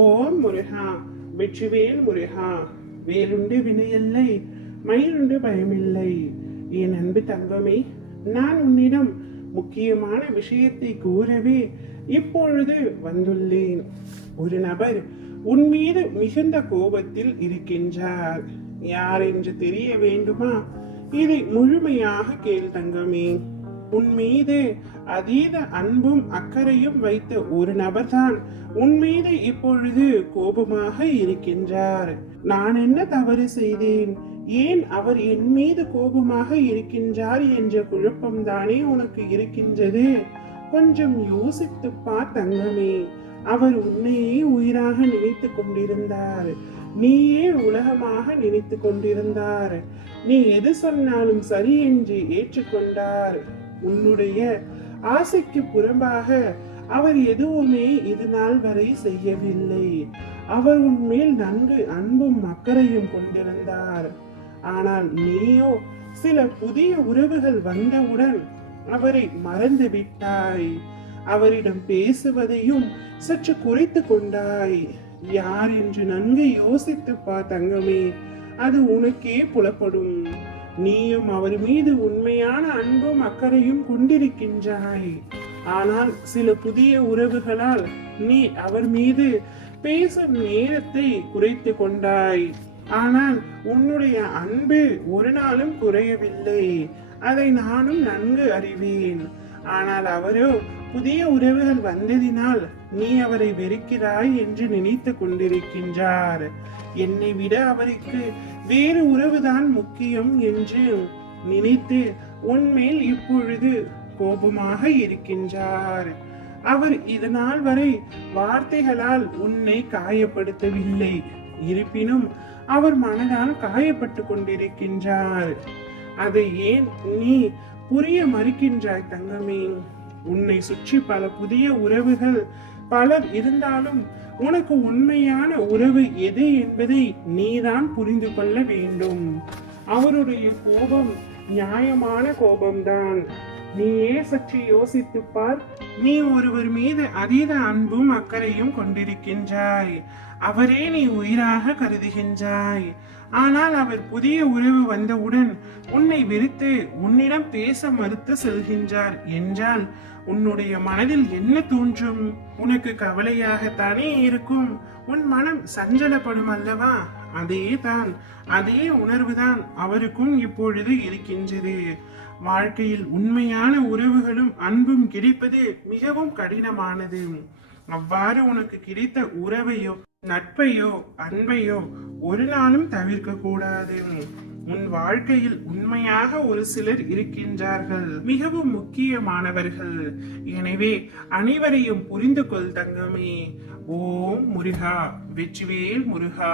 ஓம் முருகா, வெற்றிவேல் முருகா. வேலுண்டு வினையில்லை, மயிலுண்டு பயமில்லை. என் அன்பு தங்கமே, நான் உன்னிடம் முக்கியமான விஷயத்தை கூறவே இப்பொழுது வந்துள்ளேன். ஒரு நபர் உன் மீது மிகுந்த கோபத்தில் இருக்கின்றார். யார் என்று தெரிய வேண்டுமா? இதை முழுமையாக கேள் தங்கமே. உன் மீது அதீத அன்பும் அக்கறையும் வைத்த ஒரு நபர்தான் உன் மீது இப்பொழுது கோபமாக இருக்கின்றார். நான் என்ன தவறு செய்தேன்? ஏன் அவர் என் மீது கோபமாக இருக்கின்றார் என்ற குழப்பம்தானே உனக்கு இருக்கின்றது. கொஞ்சம் யோசித்து பார் தங்கமே. அவர் உன்னையே உயிராக நினைத்து கொண்டிருந்தார். நீயே உலகமாக நினைத்து கொண்டிருந்தார். நீ எது சொன்னாலும் சரி என்று ஏற்றுக்கொண்டார். உன்னுடைய ஆசைக்கு புறம்பாக அவர் எதுவுமே இது நாள் வரை செய்யவில்லை. அவர் உன்மேல் நன்கு அன்பும் அக்கறையும் கொண்டிருந்தார். ஆனால் நீயோ சில புதிய உறவுகள் வந்தவுடன் அவரை மறந்து விட்டாய். அவரிடம் பேசுவதையும் சற்று குறைத்து கொண்டாய். யார் என்று நன்கு யோசித்து பார் தங்கமே, அது உனக்கே புலப்படும். நீயும் அவர் மீது உண்மையான அன்பும் அக்கறையும் கொண்டிருக்கின்றாய். ஆனால் சில புதிய உறவுகளால் நீ அவர் மீது பேசும் நேரத்தை குறைத்து கொண்டாய். ஆனால் உன்னுடைய அன்பு ஒரு நாளும் குறையவில்லை. அதை நானும் நன்கு அறிவேன். ஆனால் அவரோ புதிய உறவுகள் வந்ததினால் நீ அவரை வெறுக்கிறாய் என்று நினைத்து கொண்டிருக்கின்றார். என்னை விட அவருக்கு வேறு உறவுதான் முக்கியம் என்று நினைத்து உன்மேல் இப்பொழுது கோபமாக இருக்கின்றார். அவர் இதனால் வரை வார்த்தைகளால் உன்னை காயப்படுத்தவில்லை. இருப்பினும் அவர் மனதால் காயப்பட்டு கொண்டிருக்கின்றார். அதை ஏன் நீ புரிய மறுக்கின்றாய் தங்கமே? உன்னை சுற்றி பல புதிய உறவுகள் பலர் இருந்தாலும் உனக்கு உண்மையான உறவு எது என்பதை நீதான் புரிந்து கொள்ள வேண்டும். அவருடைய கோபம் நியாயமான கோபம்தான். நீயே சற்று யோசித்து பார். நீ ஒருவர் மீது அதீத அன்பும் அக்கறையும் கொண்டிருக்கின்றாய். அவரே நீ உயிராக கருதுகின்றாய். ஆனால் அவர் புதிய உறவு வந்தவுடன் உன்னை வெறுத்து உன்னிடம் பேச மறுத்து செல்கின்றார் என்றால் உன்னுடைய மனதில் என்ன தோன்றும்? உனக்கு கவலையாகத்தானே இருக்கும். உன் மனம் சஞ்சலப்படும் அல்லவா? அதே உணர்வுதான் அவருக்கும் இப்பொழுது இருக்கின்றது. வாழ்க்கையில் உண்மையான உறவுகளும் அன்பும் கிடைப்பது மிகவும் கடினமானது. அவ்வாறு உனக்கு கிடைத்த உறவையோ நட்பையோ அன்பையோ ஒரு நாளும் தவிர்க்க கூடாது. உன் வாழ்க்கையில் உண்மையாக ஒரு சிலர் இருக்கின்றார்கள், மிகவும் முக்கியமானவர்கள். எனவே அனைவரையும் புரிந்து கொள் தங்கமே. ஓம் முருகா, வெற்றிவேல் முருகா.